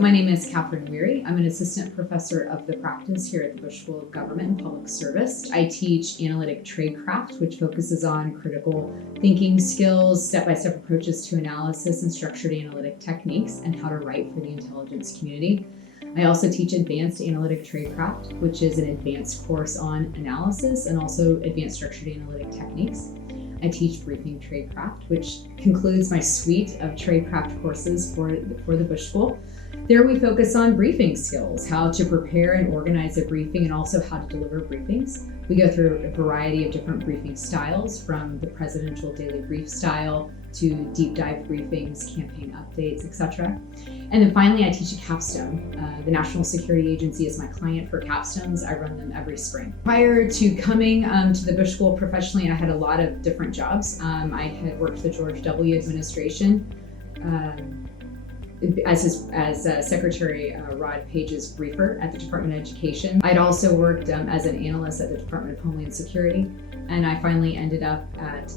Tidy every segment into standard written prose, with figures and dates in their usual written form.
My name is Catherine Weary. I'm an assistant professor of the practice here at the Bush School of Government and Public Service. I teach analytic tradecraft, which focuses on critical thinking skills, step-by-step approaches to analysis and structured analytic techniques, and how to write for the intelligence community. I also teach advanced analytic tradecraft, which is an advanced course on analysis and also advanced structured analytic techniques. I teach briefing tradecraft, which concludes my suite of tradecraft courses for the Bush School. There we focus on briefing skills, how to prepare and organize a briefing, and also how to deliver briefings. We go through a variety of different briefing styles, from the presidential daily brief style to deep dive briefings, campaign updates, etc. And then finally, I teach a capstone. The National Security Agency is my client for capstones. I run them every spring. Prior to coming to the Bush School professionally, I had a lot of different jobs. I had worked for the George W. administration as Secretary Rod Page's briefer at the Department of Education. I'd also worked as an analyst at the Department of Homeland Security, and I finally ended up at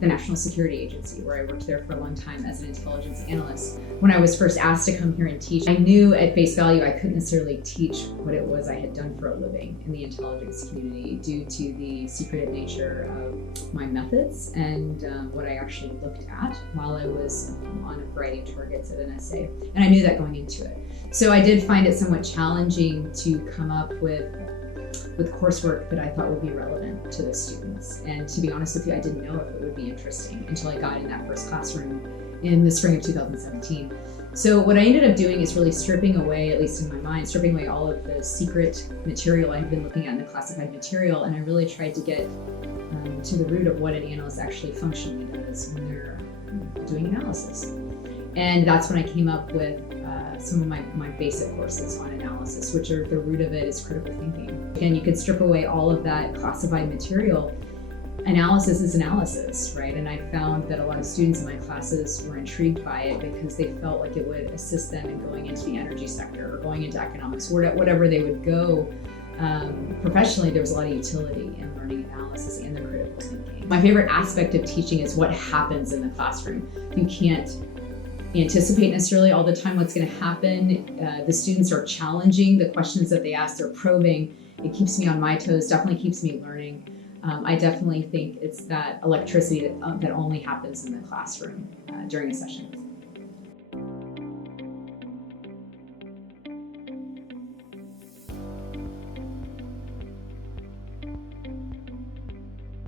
the National Security Agency, where I worked there for a long time as an intelligence analyst. When I was first asked to come here and teach, I knew at face value I couldn't necessarily teach what it was I had done for a living in the intelligence community due to the secretive nature of my methods and what I actually looked at while I was on a variety of targets at NSA. And I knew that going into it. So I did find it somewhat challenging to come up with coursework that I thought would be relevant to the students. And to be honest with you, I didn't know if it would be interesting until I got in that first classroom in the spring of 2017. So what I ended up doing is really stripping away, at least in my mind, stripping away all of the secret material I've been looking at in the classified material, and I really tried to get to the root of what an analyst actually functionally does when they're doing analysis. And that's when I came up with some of my basic courses on analysis, which are the root of it is critical thinking. Again, you could strip away all of that classified material. Analysis is analysis, right? And I found that a lot of students in my classes were intrigued by it because they felt like it would assist them in going into the energy sector or going into economics, or whatever they would go. Professionally, there was a lot of utility in learning analysis and the critical thinking. My favorite aspect of teaching is what happens in the classroom. You can't anticipate necessarily all the time what's going to happen. The students are challenging the questions that they ask, they're probing. It keeps me on my toes, definitely keeps me learning. I definitely think it's that electricity that only happens in the classroom during a session.